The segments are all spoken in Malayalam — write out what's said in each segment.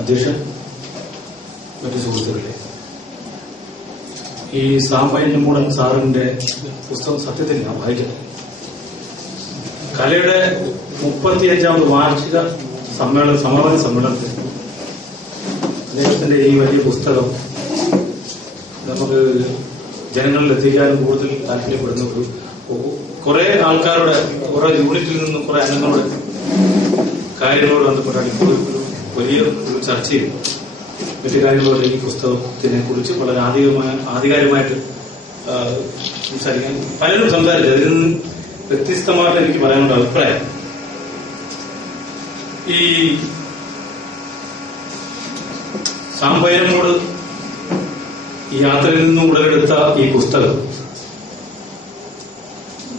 അധ്യക്ഷൻ, മറ്റു സുഹൃത്തുക്കളെ, ഈ സാമ്പയൻമൂടൻ സാറിന്റെ പുസ്തകം സത്യത്തിൽ ഞാൻ വായിക്കട്ടെ. കലയുടെ 35ാമത് വാർഷിക സമാപന സമ്മേളനത്തിൽ അദ്ദേഹത്തിന്റെ ഈ വലിയ പുസ്തകം നമുക്ക് ജനങ്ങളിൽ എത്തിക്കാനും കൂടുതൽ താല്പര്യപ്പെടുന്ന കുറെ ആൾക്കാരുടെ, കുറെ യൂണിറ്റിൽ നിന്നും കുറെ അംഗങ്ങളുടെ കാര്യങ്ങളോട് ബന്ധപ്പെട്ടാണ് ഇപ്പോൾ വലിയ ഒരു ചർച്ചയും മറ്റു കാര്യങ്ങളോട് ഈ പുസ്തകത്തിനെ കുറിച്ച് വളരെ ആധികാരികമായിട്ട് സംസാരിക്കാൻ പലരും സംസാരിച്ചു. അതിൽ നിന്ന് വ്യത്യസ്തമായിട്ട് എനിക്ക് പറയാനുള്ള അഭിപ്രായം, ഈ സാമ്പയനോട് ഈ യാത്രയിൽ നിന്നും ഉടലെടുത്ത ഈ പുസ്തകം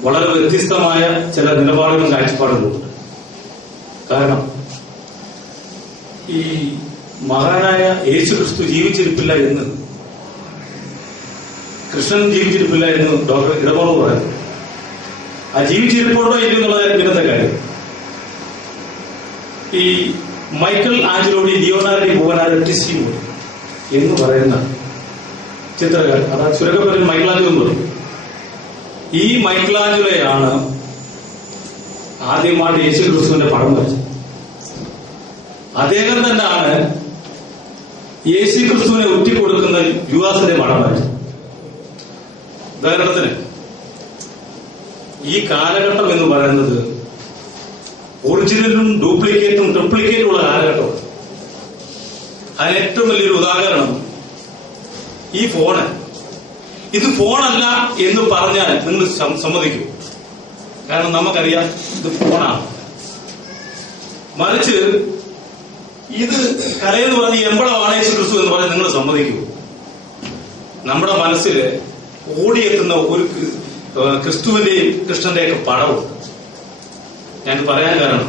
വളരെ വ്യത്യസ്തമായ ചില നിലപാടുകളും കാഴ്ചപ്പാടുകളുണ്ട്. കാരണം ഈ മഹാനായ യേശുക്രിസ്തു ജീവിച്ചിരിപ്പില്ല എന്ന്, കൃഷ്ണൻ ജീവിച്ചിരിപ്പില്ല എന്ന് ഡോക്ടർ ഇടമോള് പറയുന്നു. ആ ജീവിച്ചിരിപ്പോഴോ ഇല്ല എന്നുള്ളതായിരുന്നു ഇന്നത്തെ കാര്യം. ഈ മൈക്കൽ ആഞ്ചലോഡി ലിയോനാർഡോ ബുവനാരൊട്ടിസി എന്ന് പറയുന്ന ചിത്രകാരൻ, അതായത് ചുരുക്കപ്പേരിൽ മൈക്കലാഞ്ചലോ എന്ന് പറയും. ഈ മൈക്കലാഞ്ചലോയാണ് ആദ്യമായിട്ട് യേശുക്രിസ്തുവിന്റെ പടം വരച്ചത്. അദ്ദേഹം തന്നെയാണ് യേശുക്രിസ്തുവിനെ ഒറ്റിക്കൊടുക്കുന്ന യുവാസിന്റെ പടം വരച്ചത്. ഉദാഹരണത്തിന് ഈ കാലഘട്ടം എന്ന് പറയുന്നത് ഒറിജിനലും ഡ്യൂപ്ലിക്കേറ്റും ട്രിപ്ലിക്കേറ്റും ഉള്ള കാലഘട്ടമാണ്. അതിന് ഏറ്റവും വലിയൊരു ഉദാഹരണം ഈ ഫോണ്. ഇത് ഫോണല്ല എന്ന് പറഞ്ഞാൽ നിങ്ങൾ സമ്മതിക്കൂ? കാരണം നമുക്കറിയാം ഇത് ഫോണാണ്. മറിച്ച് ഇത് കലയെന്ന് പറഞ്ഞ് എമ്പളമാണ് യേശുക്രിസ്തു എന്ന് പറഞ്ഞാൽ നിങ്ങൾ സമ്മതിക്കൂ? നമ്മുടെ മനസ്സിൽ ഓടിയെത്തുന്ന ഒരു ക്രിസ്തുവിന്റെയും കൃഷ്ണന്റെയൊക്കെ പടവും. ഞാൻ പറയാൻ കാരണം,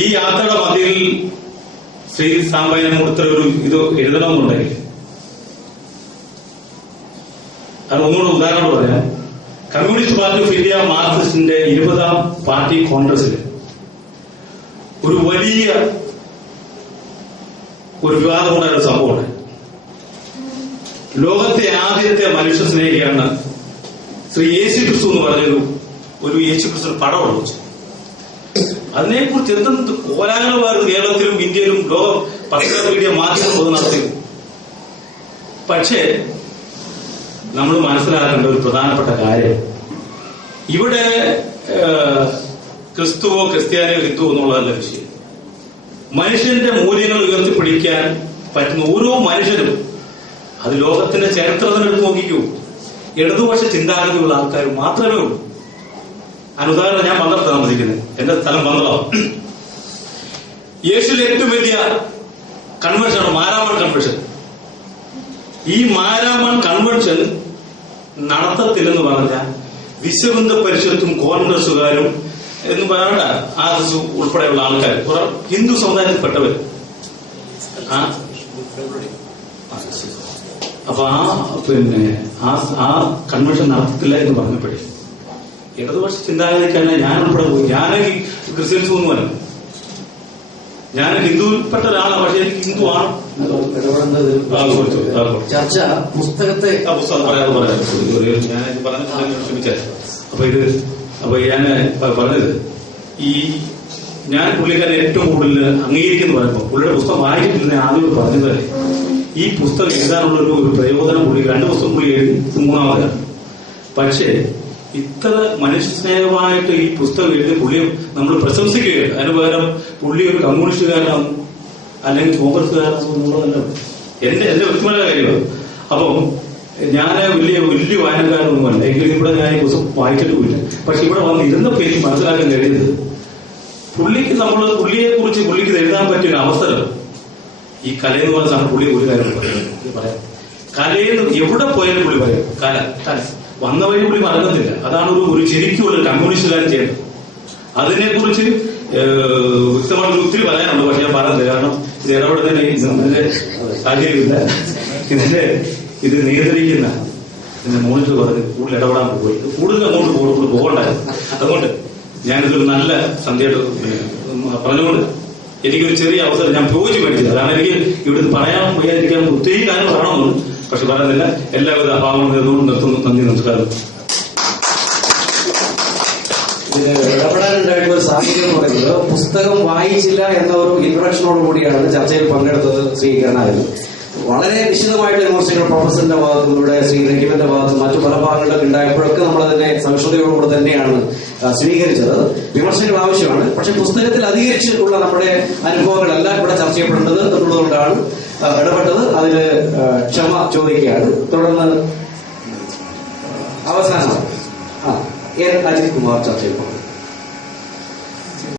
ഈ യാത്രയുടെ മധ്യയിൽ ശ്രീ സാമ്പയനമൂർത്തി ഒരു ഇത് എഴുതണമെന്നുണ്ടെങ്കിൽ അത് ഒന്നുകൂടെ ഉദാഹരണം പറയാം. കമ്മ്യൂണിസ്റ്റ് പാർട്ടി ഓഫ് ഇന്ത്യ മാർക്സിസ്റ്റിന്റെ 20ാം പാർട്ടി കോൺഗ്രസിൽ ഒരു വലിയ ഒരു വിവാദമുണ്ടായ ഒരു സംഭവമാണ്. ലോകത്തെ ആദ്യത്തെ മനുഷ്യ സ്നേഹിയാണ് ശ്രീ യേശുക്രിസ്തു എന്ന് പറഞ്ഞൊരു യേശുക്രിസ്തു പടം വെച്ചു. അതിനെക്കുറിച്ച് എന്തെന്ത് കോലാഹലമായിരുന്നു കേരളത്തിലും ഇന്ത്യയിലും ലോക പത്ര മീഡിയ മാധ്യമം നടത്തിയത്. പക്ഷേ നമ്മൾ മനസ്സിലാക്കേണ്ട ഒരു പ്രധാനപ്പെട്ട കാര്യം, ഇവിടെ ക്രിസ്തുവോ ക്രിസ്ത്യാനിയോ ഹിന്ദുവോ എന്നുള്ളതല്ല വിഷയം. മനുഷ്യന്റെ മൂല്യങ്ങൾ ഉയർത്തിപ്പിടിക്കാൻ പറ്റുന്ന ഓരോ മനുഷ്യരും, അത് ലോകത്തിന്റെ ചരിത്രത്തിനെടുത്ത് നോക്കിക്കൂ, ഇടതുപക്ഷ ചിന്താഗതിയുള്ള ആൾക്കാർ മാത്രമേ ഉള്ളൂ. അനുദാഹരണം, ഞാൻ പന്ത്രണ്ട് താമസിക്കുന്നത്, എന്റെ സ്ഥലം പന്ത്രണ്ടാവും. യേശുവിലെ ഏറ്റവും വലിയ കൺവെൻഷനാണ് മാരാമൺ കൺവെൻഷൻ. ഈ മാരാമൺ കൺവെൻഷൻ നടത്തത്തില്ലെന്ന് പറഞ്ഞാൽ വിശ്വഹിന്ദു പരിഷത്തും കോൺഗ്രസുകാരും എന്ന് പറയണ്ട, RSS ഉൾപ്പെടെയുള്ള ആൾക്കാർ, ഹിന്ദു സമുദായത്തിൽപ്പെട്ടവർ. അപ്പൊ ആ കൺവെൻഷൻ നടത്തില്ല എന്ന് പറഞ്ഞപ്പോഴേ ഇടതുപക്ഷ ചിന്താഗതിക്കാണ് ഞാൻ ഉൾപ്പെടെ പോയി. ഞാനെങ്കിൽ ക്രിസ്ത്യൻസ് ഒന്നുമല്ല, ഞാൻ ഹിന്ദുവിൽപ്പെട്ട ഒരാളാണ്. പക്ഷെ എനിക്ക് ഹിന്ദു ആണ്. ചർച്ച പുസ്തകത്തെ പറയാതെ ഞാൻ പറഞ്ഞിട്ടുണ്ടെങ്കിൽ ക്ഷമിച്ചാൽ. അപ്പൊ ഞാൻ പറഞ്ഞത്, ഈ ഞാൻ പുള്ളിക്കാരൻ ഏറ്റവും കൂടുതൽ അംഗീകരിക്കുന്നു പറയുമ്പോൾ പുള്ളിയുടെ പുസ്തകം വായിച്ചിട്ടില്ല. ആദ്യം പറഞ്ഞത് ഈ പുസ്തകം എഴുതാനുള്ള ഒരു പ്രയോജനം പുള്ളി 2 പുസ്തകം പുള്ളി എഴുതി, 3ാമതാണ്. പക്ഷേ ഇത്ര മനുഷ്യസ്നേഹമായിട്ട് ഈ പുസ്തകം എഴുതി പുള്ളിയെ നമ്മൾ പ്രശംസിക്കുകയാണ്. അതിന് പകരം പുള്ളി ഒരു കമ്മ്യൂണിസ്റ്റുകാരനാണ് അല്ലെങ്കിൽ കോൺഗ്രസ്സുകാരനാണ് എന്നുള്ളതല്ല എന്റെ വ്യക്തിപരമായ കാര്യമാണ്. അപ്പം ഞാൻ വലിയ വായനക്കാരനൊന്നുമല്ല, എങ്കിലും ഇവിടെ ഞാൻ ഈ പുസ്തകം വായിച്ചിട്ടുമില്ല. പക്ഷെ ഇവിടെ വന്ന് ഇരുന്നപ്പോൾ എനിക്ക് മനസ്സിലാക്കാൻ കഴിയുന്നത്, പുള്ളിയെ കുറിച്ച് പുള്ളിക്ക് എഴുതാൻ പറ്റിയൊരു അവസരം ഈ കലയെന്ന് പറഞ്ഞ സാധനം പുള്ളി ഒരു കാര്യം പറയാം. കലയെന്ന് എവിടെ പോയാലും പുള്ളി പറയും കല വന്ന വഴി പുള്ളി മറങ്ങത്തില്ല. അതാണ് ഒരു ശരിക്കുള്ള കമ്മ്യൂണിസ്റ്റുകാരൻ ചെയ്യുന്നത്. അതിനെക്കുറിച്ച് വ്യക്തമായിട്ട് ഒത്തിരി പറയാനുണ്ട്. പക്ഷെ ഞാൻ പറയുന്നില്ല, കാരണം ഇത് ഇടപെടുന്നതിന് സാഹചര്യമില്ല. ഇത് നിയന്ത്രിക്കുന്ന എന്റെ മോണിറ്റർ പറഞ്ഞ് കൂടുതൽ ഇടപെടാൻ പോയി കൂടുതൽ അങ്ങോട്ട് പോകണ്ടായിരുന്നു. അതുകൊണ്ട് ഞാനിതൊരു നല്ല സന്ധ്യയുടെ പറഞ്ഞുകൊണ്ട് എനിക്കൊരു ചെറിയ അവസരം ഞാൻ ചോദിച്ചു മേടിച്ചത്. കാരണം എനിക്ക് ഇവിടുന്ന് പറയാൻ വയ്യാതിരിക്കാൻ ഒത്തിരി കാര്യം പറയണമെന്നുണ്ട്, പക്ഷെ പറയുന്നില്ല. എല്ലാവിധ അഭാവങ്ങളും നേർന്നുകൊണ്ട് നിർത്തുന്നു. നന്ദി, നമസ്കാരം. ഇതിന് ഇടപെടാനുണ്ടായിട്ടുള്ള ഒരു സാഹചര്യം എന്ന് പറയുന്നത് പുസ്തകം വായിച്ചില്ല എന്ന ഒരു ഇൻട്രഡക്ഷനോട് കൂടിയാണ് ചർച്ചയിൽ പങ്കെടുത്തത് ശ്രീ കരുണാകരൻ. വളരെ വിശദമായിട്ട് വിമർശനങ്ങൾ പ്രൊഫസറിന്റെ ഭാഗത്തും ഇവിടെ ശ്രീ റഹീമിന്റെ ഭാഗത്തും മറ്റു പല ഭാഗങ്ങളിലൊക്കെ ഉണ്ടായപ്പോഴൊക്കെ നമ്മൾ അതിനെ സഹിഷ്ണുതയോടുകൂടി തന്നെയാണ് സ്വീകരിച്ചത്. വിമർശനങ്ങൾ ആവശ്യമാണ്, പക്ഷെ പുസ്തകത്തിൽ അധികരിച്ചിട്ടുള്ള നമ്മുടെ അനുഭവങ്ങളെല്ലാം ഇവിടെ ചർച്ച ചെയ്യപ്പെടേണ്ടത് എന്നുള്ളതുകൊണ്ടാണ് ഇടപെട്ടത്. അതിന് ക്ഷമ ചോദിക്കുകയാണ്. തുടർന്ന് അവസാനം എൻ അജിത് കുമാർ ചർച്ചയിൽ പങ്കെടുക്കും.